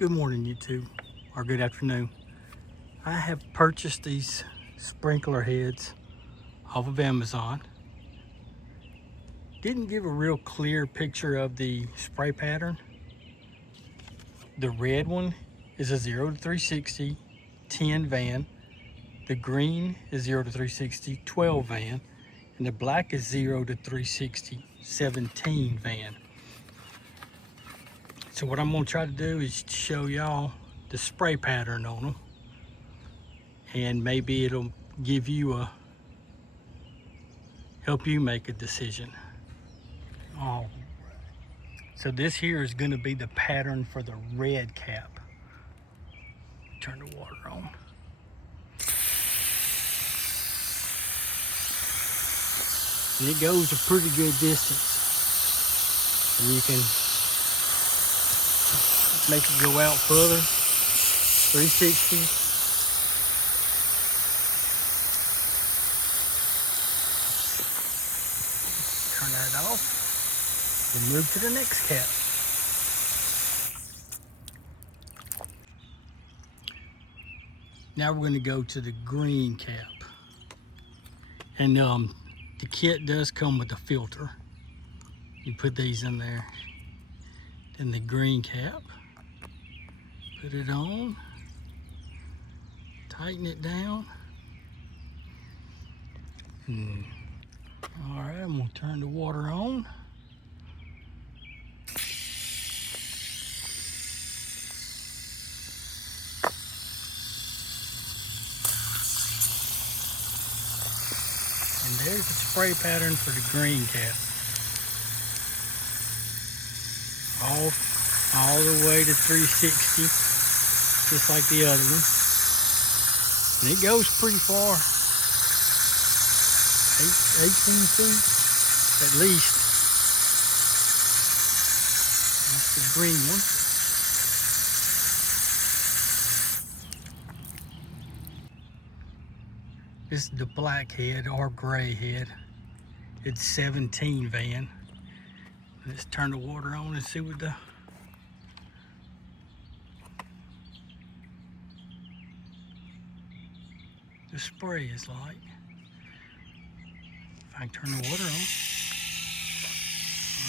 Good morning, YouTube, or good afternoon. I have purchased these sprinkler heads off of Amazon. Didn't give a real clear picture of the spray pattern. The red one is a 0 to 360 10 van. The green is 0 to 360 12 van. And the black is 0 to 360 17 van. So what I'm going to try to do is show y'all the spray pattern on them, and maybe it'll give you help you make a decision. So this here is going to be the pattern for the red cap. Turn the water on. And it goes a pretty good distance, and you can make it go out further, 360. Turn that off and move to the next cap. Now we're going to go to the green cap. And the kit does come with a filter. You put these in there. Then the green cap. Put it on. Tighten it down. All right, I'm going to turn the water on. And there's the spray pattern for the green cap. All the way to 360, just like the other one. And it goes pretty far. 18 feet, at least. That's the green one. This is the black head or gray head. It's 17 van. Let's turn the water on and see what the spray is like. If I can turn the water on.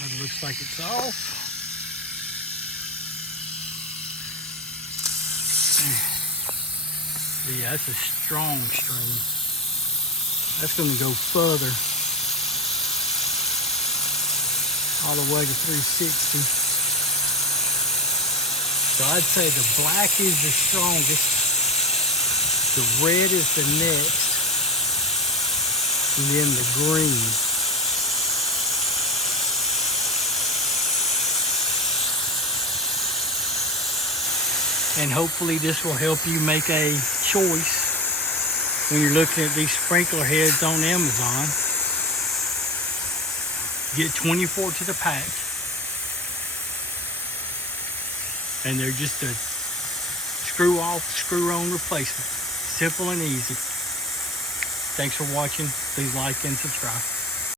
It looks like it's off. Yeah, that's a strong stream. That's going to go further, all the way to 360. So I'd say the black is the strongest, the red is the next, and then the green. And hopefully this will help you make a choice when you're looking at these sprinkler heads on Amazon. Get 24 to the pack. And they're just a screw off, screw on replacement. Simple and easy. Thanks for watching. Please like and subscribe.